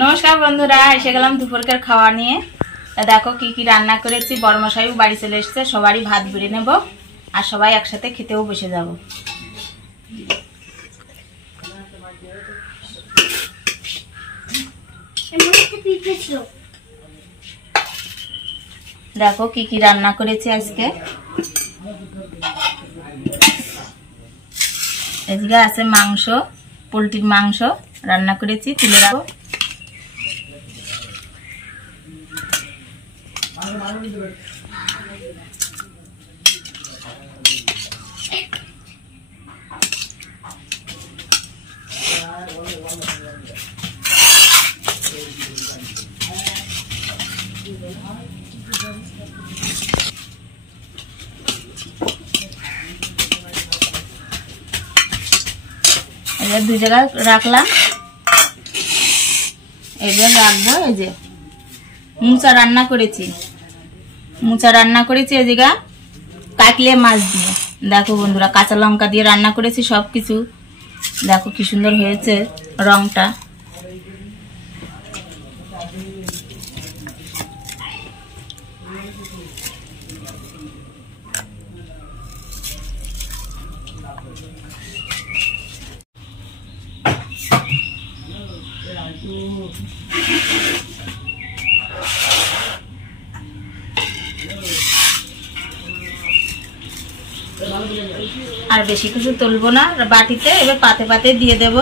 নমস্কার বন্ধুরা, এসে গেলাম দুপুরকার খাওয়া নিয়ে। দেখো কি কি রান্না করেছি। বড়মশাইও বাড়ি চলে এসেছে, সবারই ভাত বেড়ে নেব আর সবাই একসাথে খেতেও বসে যাব। দেখো কি কি রান্না করেছি আজকে। এদিকে আছে মাংস, পোলট্রির মাংস রান্না করেছি, তুলে রাখবো। দুই জায়গায় রাখলাম, এবার রাখবো। এই যে মুচা রান্না করেছি, এদিকে কাটলে মাছ দিয়ে। দেখো বন্ধুরা, কাঁচা লঙ্কা দিয়ে রান্না করেছি সবকিছু। দেখো কি সুন্দর হয়েছে রংটা। আর বেশি কিছু তুলবো না, বাটিতে এবার পাতে পাতে দিয়ে দেব।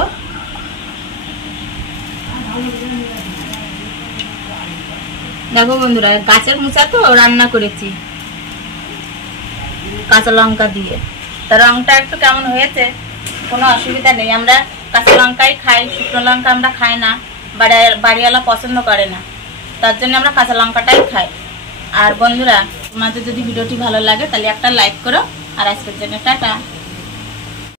দেখো বন্ধুরা, গাছের মুচা তো রান্না করেছি কাঁচা লঙ্কা দিয়ে। তা রংটা একটু কেমন হয়েছে, কোনো অসুবিধা নেই। আমরা কাঁচা লঙ্কাই খাই, শুকনো লঙ্কা আমরা খাই না, বাড়িওয়ালা পছন্দ করে না, তার জন্য আমরা কাঁচা লঙ্কাটাই খাই। আর বন্ধুরা, তোমাদের যদি ভিডিওটি ভালো লাগে তাহলে একটা লাইক করো। আর আজকের জন্য টাটা।